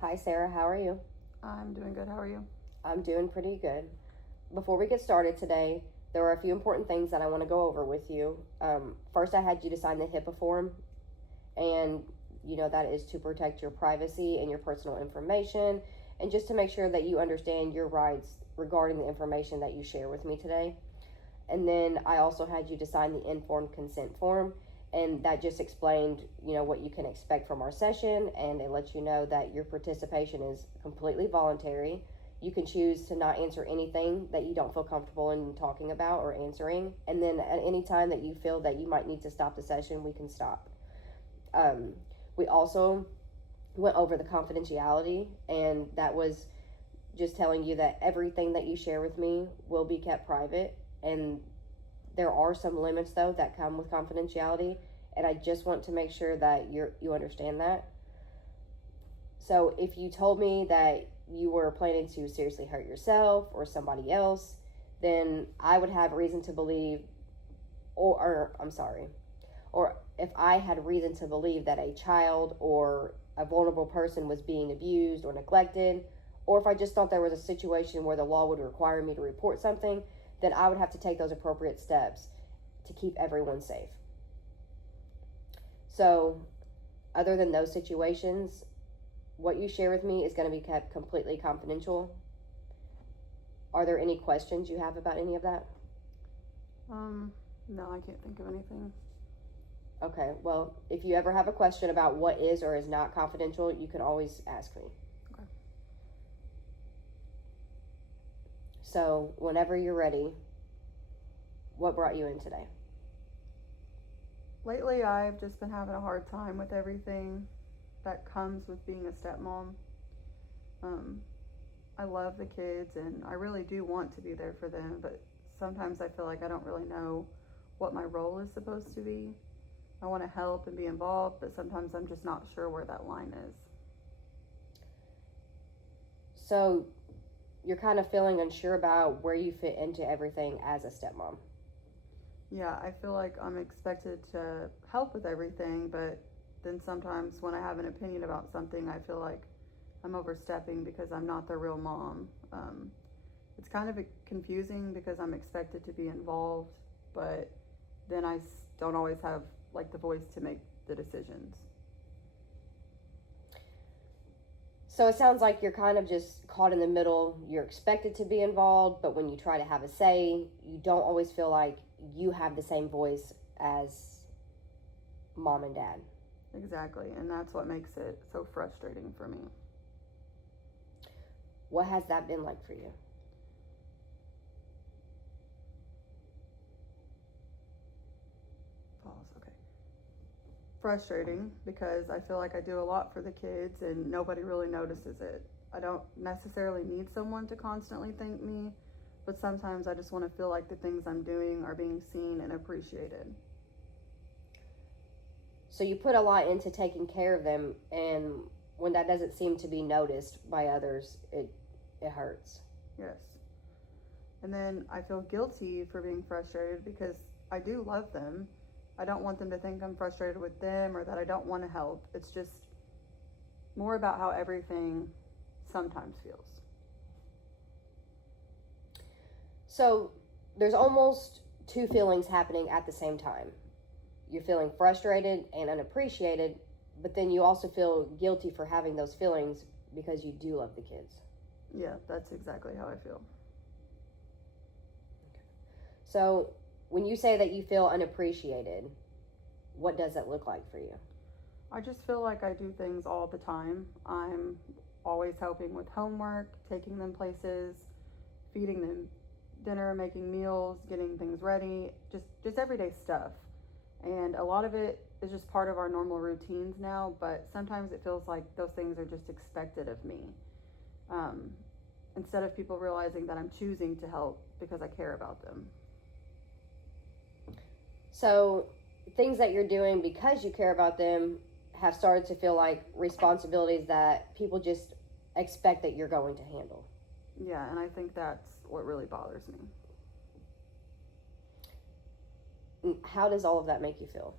Hi Sarah, how are you? I'm doing good. How are you? I'm doing pretty good. Before we get started today, there are a few important things that I want to go over with you. First, I had you to sign the HIPAA form, and that is to protect your privacy and your personal information, and just to make sure that you understand your rights regarding the information that you share with me today. And then I also had you to sign the informed consent form, and that just explained what you can expect from our session, and it lets you know that your participation is completely voluntary. You can choose to not answer anything that you don't feel comfortable in talking about or answering, and then at any time that you feel that you might need to stop the session, we can stop. We also went over the confidentiality, and that was just telling you that everything that you share with me will be kept private, and there are some limits though that come with confidentiality, and I just want to make sure that you understand that. So if you told me that you were planning to seriously hurt yourself or somebody else, then I would have reason to believe, or if I had reason to believe that a child or a vulnerable person was being abused or neglected, or if I just thought there was a situation where the law would require me to report something, then I would have to take those appropriate steps to keep everyone safe. So, other than those situations, what you share with me is going to be kept completely confidential. Are there any questions you have about any of that? No, I can't think of anything. Okay, well, if you ever have a question about what is or is not confidential, you can always ask me. Okay. So, whenever you're ready, what brought you in today? Lately, I've just been having a hard time with everything that comes with being a stepmom. I love the kids and I really do want to be there for them, but sometimes I feel like I don't really know what my role is supposed to be. I want to help and be involved, but sometimes I'm just not sure where that line is. So, you're kind of feeling unsure about where you fit into everything as a stepmom. Yeah, I feel like I'm expected to help with everything, but then sometimes when I have an opinion about something, I feel like I'm overstepping because I'm not the real mom. It's kind of confusing because I'm expected to be involved, but then I don't always have like the voice to make the decisions. So it sounds like you're kind of just caught in the middle. You're expected to be involved, but when you try to have a say, you don't always feel like you have the same voice as mom and dad. Exactly, and that's what makes it so frustrating for me. What has that been like for you? Pause, okay. Frustrating because I feel like I do a lot for the kids and nobody really notices it. I don't necessarily need someone to constantly thank me, but sometimes I just want to feel like the things I'm doing are being seen and appreciated. So you put a lot into taking care of them, and when that doesn't seem to be noticed by others, it hurts. Yes. And then I feel guilty for being frustrated because I do love them. I don't want them to think I'm frustrated with them or that I don't want to help. It's just more about how everything sometimes feels. So there's almost two feelings happening at the same time. You're feeling frustrated and unappreciated, but then you also feel guilty for having those feelings because you do love the kids. Yeah, that's exactly how I feel. So when you say that you feel unappreciated, what does that look like for you? I just feel like I do things all the time. I'm always helping with homework, taking them places, feeding them dinner, making meals, getting things ready, just everyday stuff. And a lot of it is just part of our normal routines now, but sometimes it feels like those things are just expected of me. Instead of people realizing that I'm choosing to help because I care about them. So things that you're doing because you care about them have started to feel like responsibilities that people just expect that you're going to handle. Yeah, and I think that's what really bothers me. How does all of that make you feel?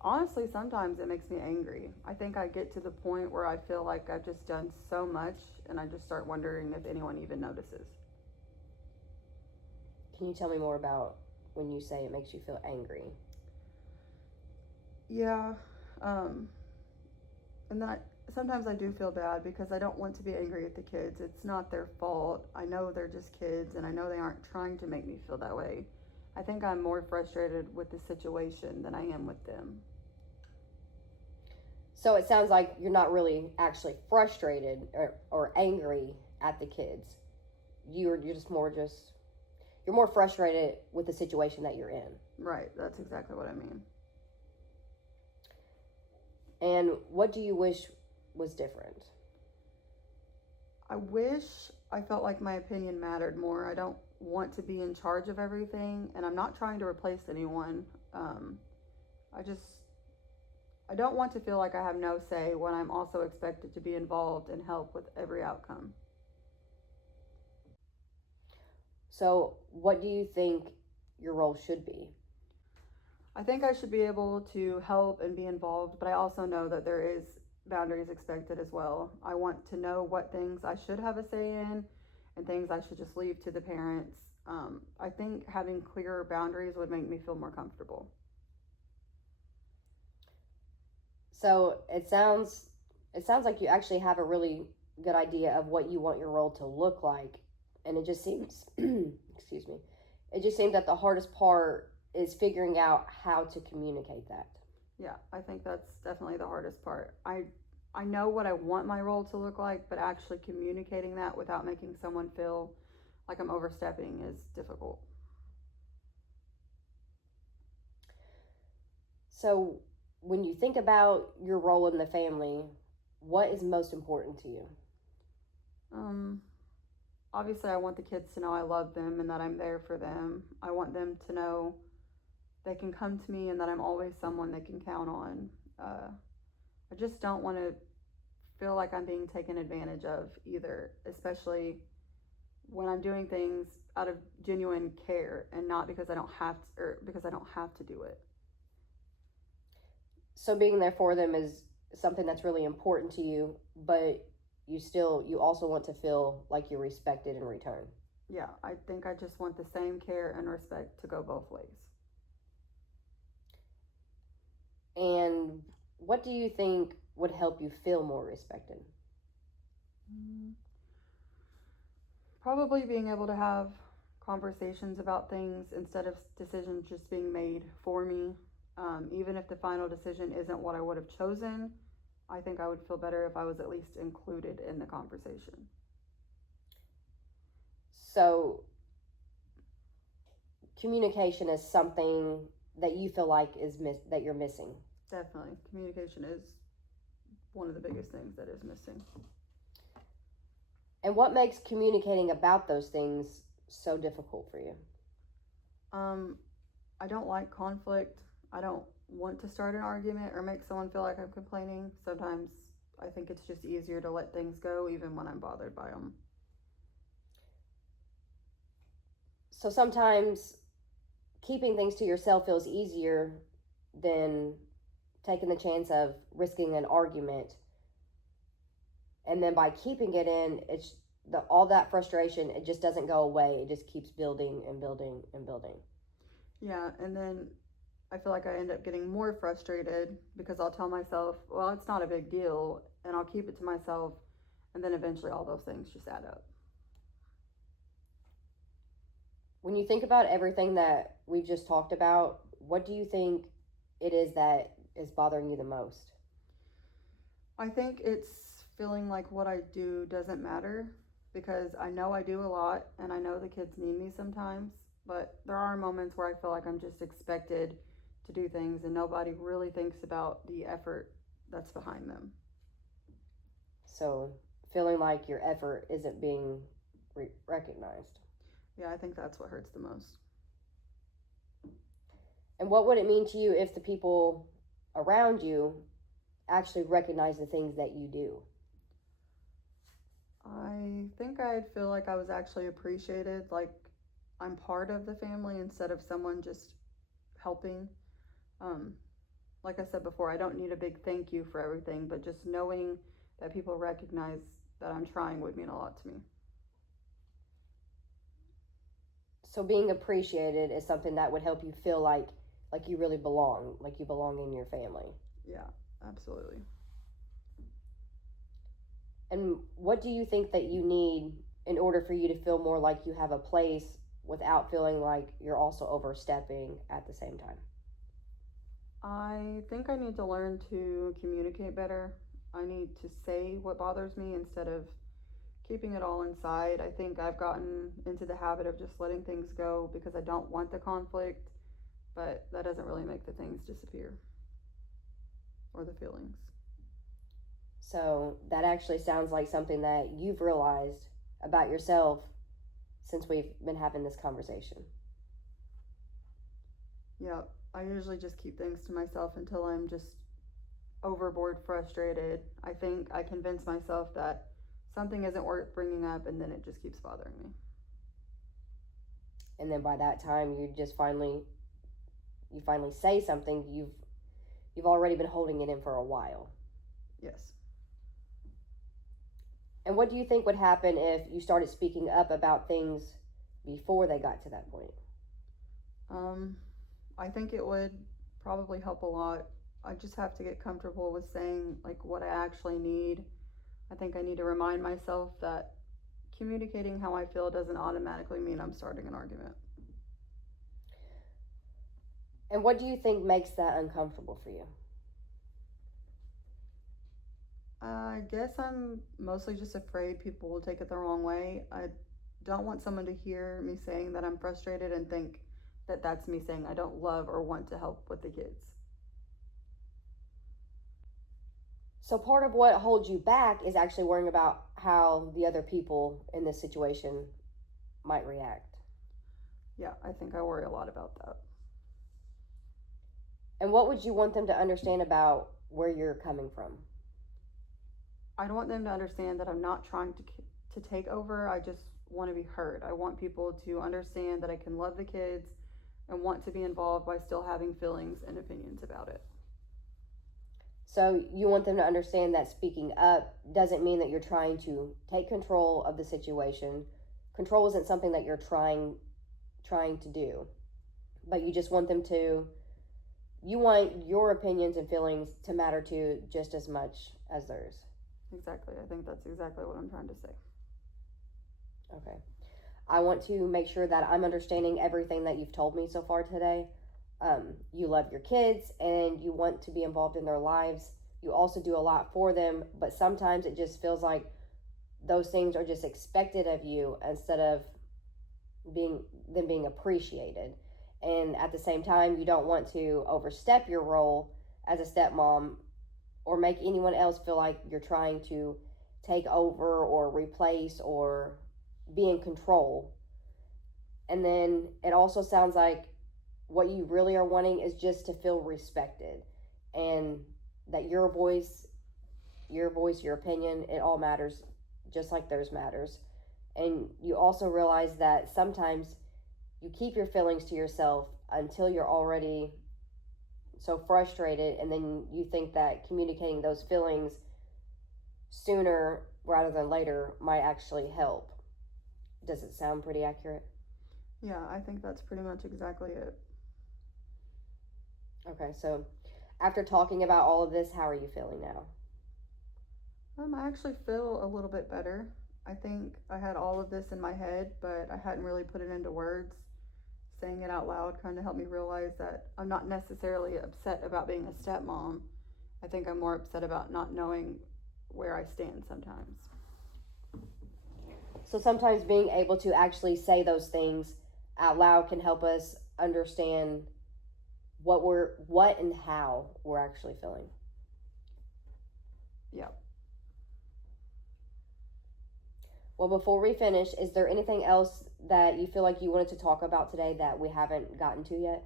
Honestly, sometimes it makes me angry. I think I get to the point where I feel like I've just done so much and I just start wondering if anyone even notices. Can you tell me more about when you say it makes you feel angry? Yeah, and that sometimes I do feel bad because I don't want to be angry at the kids. It's not their fault. I know they're just kids and I know they aren't trying to make me feel that way. I think I'm more frustrated with the situation than I am with them. So it sounds like you're not really actually frustrated or angry at the kids. You're more frustrated with the situation that you're in. Right, that's exactly what I mean. And what do you wish was different? I wish I felt like my opinion mattered more. I don't want to be in charge of everything, and I'm not trying to replace anyone. I don't want to feel like I have no say when I'm also expected to be involved and help with every outcome. So what do you think your role should be? I think I should be able to help and be involved, but I also know that there is boundaries expected as well. I want to know what things I should have a say in and things I should just leave to the parents. I think having clearer boundaries would make me feel more comfortable. So it sounds like you actually have a really good idea of what you want your role to look like, and it just seems excuse me. It just seems that the hardest part is figuring out how to communicate that. Yeah, I think that's definitely the hardest part. I know what I want my role to look like, but actually communicating that without making someone feel like I'm overstepping is difficult. So when you think about your role in the family, what is most important to you? Obviously, I want the kids to know I love them and that I'm there for them. I want them to know they can come to me and that I'm always someone they can count on. I just don't want to feel like I'm being taken advantage of either, especially when I'm doing things out of genuine care and not because I don't have to, or because I don't have to do it. So being there for them is something that's really important to you, but you also want to feel like you're respected in return. Yeah, I think I just want the same care and respect to go both ways. And what do you think would help you feel more respected? Probably being able to have conversations about things instead of decisions just being made for me. Even if the final decision isn't what I would have chosen, I think I would feel better if I was at least included in the conversation. So communication is something that you feel like that you're missing. Definitely. Communication is one of the biggest things that is missing. And what makes communicating about those things so difficult for you? I don't like conflict. I don't want to start an argument or make someone feel like I'm complaining. Sometimes I think it's just easier to let things go even when I'm bothered by them. So sometimes keeping things to yourself feels easier than taking the chance of risking an argument. And then by keeping it in, all that frustration, it just doesn't go away. It just keeps building and building and building. Yeah, and then I feel like I end up getting more frustrated because I'll tell myself, well, it's not a big deal, and I'll keep it to myself, and then eventually all those things just add up. When you think about everything that we just talked about, what do you think it is that is bothering you the most? I think it's feeling like what I do doesn't matter because I know I do a lot and I know the kids need me sometimes, but there are moments where I feel like I'm just expected to do things and nobody really thinks about the effort that's behind them. So feeling like your effort isn't being recognized. Yeah, I think that's what hurts the most. And what would it mean to you if the people around you actually recognize the things that you do? I think I'd feel like I was actually appreciated, like I'm part of the family instead of someone just helping. like I said before, I don't need a big thank you for everything, but just knowing that people recognize that I'm trying would mean a lot to me. So being appreciated is something that would help you feel like you really belong, like you belong in your family. Yeah, absolutely. And what do you think that you need in order for you to feel more like you have a place without feeling like you're also overstepping at the same time? I think I need to learn to communicate better. I need to say what bothers me instead of keeping it all inside. I think I've gotten into the habit of just letting things go because I don't want the conflict, but that doesn't really make the things disappear or the feelings. So that actually sounds like something that you've realized about yourself since we've been having this conversation. Yeah, I usually just keep things to myself until I'm just overboard frustrated. I think I convince myself that something isn't worth bringing up, and then it just keeps bothering me. And then by that time you finally say something you've already been holding it in for a while. Yes. And what do you think would happen if you started speaking up about things before they got to that point? I think it would probably help a lot. I just have to get comfortable with saying like what I actually need. I think I need to remind myself that communicating how I feel doesn't automatically mean I'm starting an argument. And what do you think makes that uncomfortable for you? I guess I'm mostly just afraid people will take it the wrong way. I don't want someone to hear me saying that I'm frustrated and think that that's me saying I don't love or want to help with the kids. So part of what holds you back is actually worrying about how the other people in this situation might react. Yeah, I think I worry a lot about that. And what would you want them to understand about where you're coming from? I don't want them to understand that I'm not trying to take over. I just want to be heard. I want people to understand that I can love the kids and want to be involved by still having feelings and opinions about it. So you want them to understand that speaking up doesn't mean that you're trying to take control of the situation. Control isn't something that you're trying to do, but you just want you want your opinions and feelings to matter to just as much as theirs. Exactly. I think that's exactly what I'm trying to say. Okay. I want to make sure that I'm understanding everything that you've told me so far today. You love your kids and you want to be involved in their lives. You also do a lot for them, but sometimes it just feels like those things are just expected of you instead of being appreciated. And at the same time, you don't want to overstep your role as a stepmom or make anyone else feel like you're trying to take over or replace or be in control. And then it also sounds like what you really are wanting is just to feel respected and that your voice, your opinion, it all matters just like theirs matters. And you also realize that sometimes you keep your feelings to yourself until you're already so frustrated, and then you think that communicating those feelings sooner rather than later might actually help. Does it sound pretty accurate? Yeah, I think that's pretty much exactly it. Okay, so after talking about all of this, how are you feeling now? I actually feel a little bit better. I think I had all of this in my head, but I hadn't really put it into words. Saying it out loud kind of helped me realize that I'm not necessarily upset about being a stepmom. I think I'm more upset about not knowing where I stand sometimes. So sometimes being able to actually say those things out loud can help us understand what and how we're actually feeling. Yeah. Well, before we finish, is there anything else that you feel like you wanted to talk about today that we haven't gotten to yet?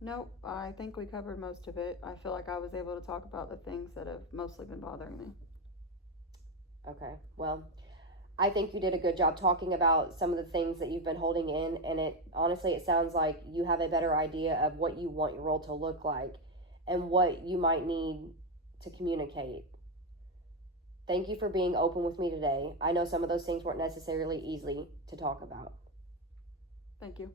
Nope, I think we covered most of it. I feel like I was able to talk about the things that have mostly been bothering me. Okay, well, I think you did a good job talking about some of the things that you've been holding in, and it sounds like you have a better idea of what you want your role to look like. and what you might need to communicate. Thank you for being open with me today. I know some of those things weren't necessarily easy to talk about. Thank you.